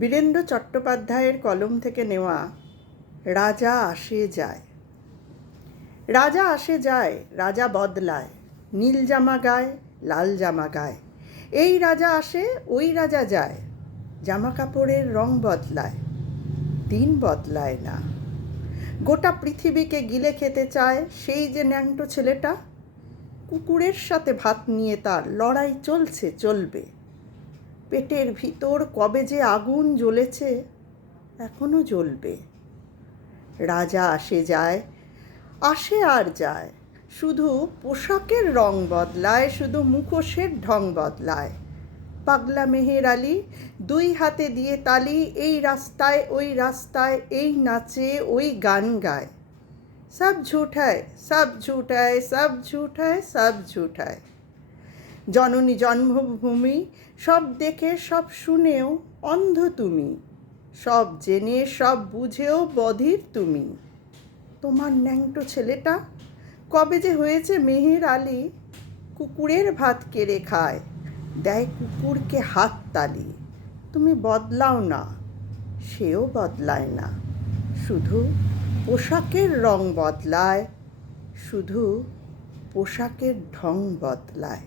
বীরেন্দ্র চট্টোপাধ্যায়ের কলম থেকে নেওয়া রাজা আসে যায়। রাজা আসে যায়, রাজা বদলায়, নীল জামা গায়, লাল জামা গায়। এই রাজা আসে, ওই রাজা যায়, জামা কাপড়ের রং বদলায়, দিন বদলায় না। গোটা পৃথিবীকে গিলে খেতে চায় সেই যে ন্যাংটো ছেলেটা। কুকুরের সাথে ভাত নিয়ে তার লড়াই চলছে, চলবে। পেটের ভিতর কবে যে আগুন জ্বলেছে, এখনো জ্বলবে। রাজা আসে যায়, আসে আর যায়, শুধু পোশাকের রং বদলায়, শুধু মুখোশের ঢং বদলায়। পাগলা মেহের আলী দুই হাতে দিয়ে তালি, এই রাস্তায় ওই রাস্তায়, এই নাচে ওই গান গায়। সব ঝুঠ হ্যায়, সব ঝুঠ হ্যায়, সব ঝুঠ হ্যায়, সব ঝুঠ হ্যায়। জননী জন্মভূমি, সব দেখে সব শুনেও অন্ধ তুমি, সব জেনে সব বুঝেও বধির তুমি। তোমার ন্যাংটো ছেলেটা কবে যে হয়েছে মেহের আলী, কুকুরের ভাত কেড়ে খায়, দেয় কুকুরকে হাত তালি। তুমি বদলাও না, সেও বদলায় না, শুধু পোশাকের রং বদলায়, শুধু পোশাকের ঢং বদলায়।